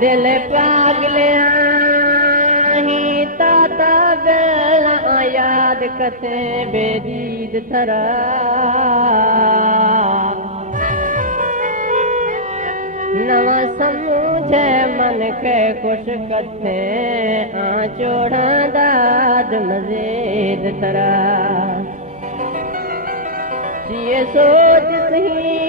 दिल पागले ही ताता बेला याद कते बेदीद थरा नवा समूझे मन के कुछ कते चोड़ा दाद मजीद थरा ये सोच सही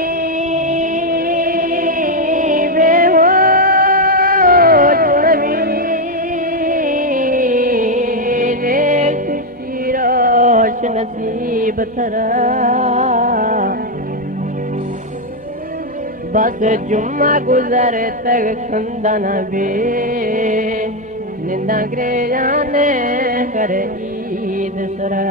नसीब थरा बस जुम्मा गुजर तक खंदन बे निंदा ग्रे जाने कर ईद सरा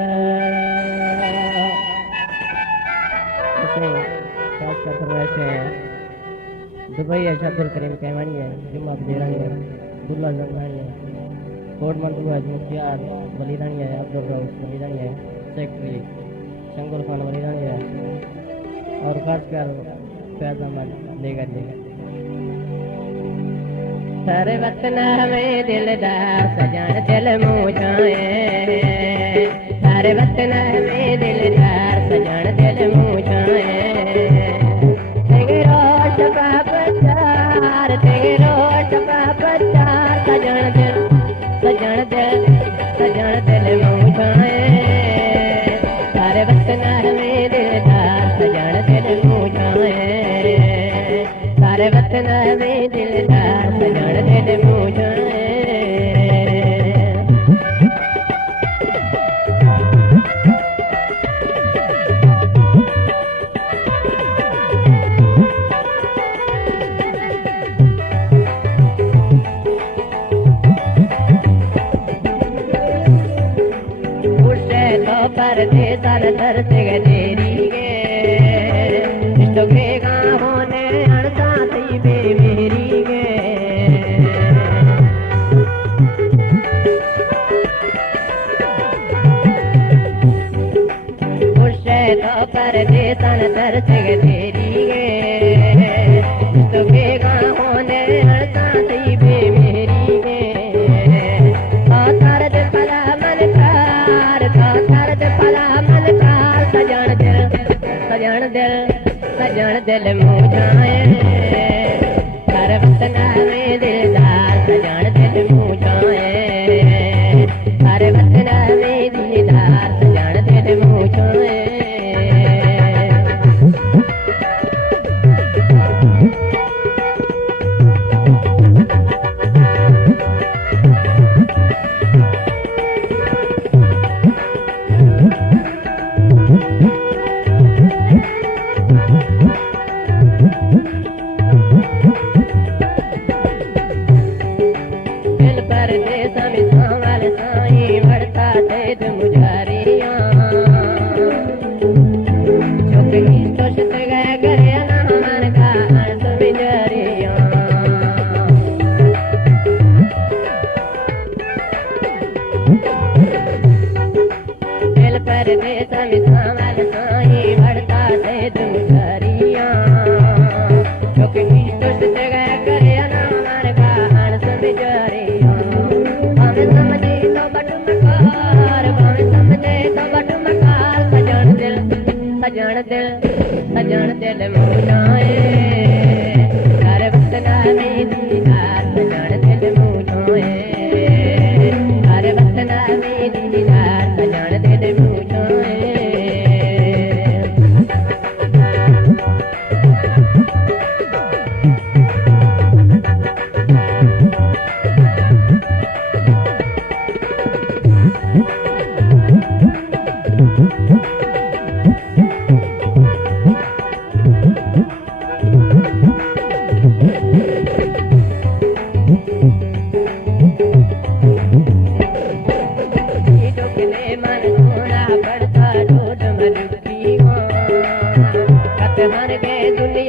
दुबई है अब्दुल करीम कहवानी है जुम्मा देरानी है दुल्ला जंगानी है कोट मंदुआ मुख्तियार वलीरानी है अब्दुल रऊफ वलीरानी है सेक्रेटरी शंकुर खान वलीरानी है और खासकर फैज अहमद लेगा सारे वतन हमें दिलदार सजान दिल मुझाए सारे वतन हमें दिलदार सजान दिल मुझाए तेरे रोश का बचार सजान दिल मुझाए सारे वतन में दिलदार सजान दिल मुझाए सारे वतन में दिलदार सजान दिल मुझाए परदेसन दर से गजेरी गे इष्टो के गाँवों ने अड़साती बेमेरी गे उसे तो परदेसन दर से गजेरी गे इष्टो के गाँवों ने अड़साती बेमेरी गे दर्द पला मन कार पला मन कार सजान दिल मुझाए सारे वतन में दिलदार सजान दिल मुझाए सारे वतन में दिलदार सजान दिल मुझाए सजान दिल मुझाए सारे वतन में दिलदार सजान दिल मुझाए सारे वतन में दिलदार सजान दिल मुझाए दुनिया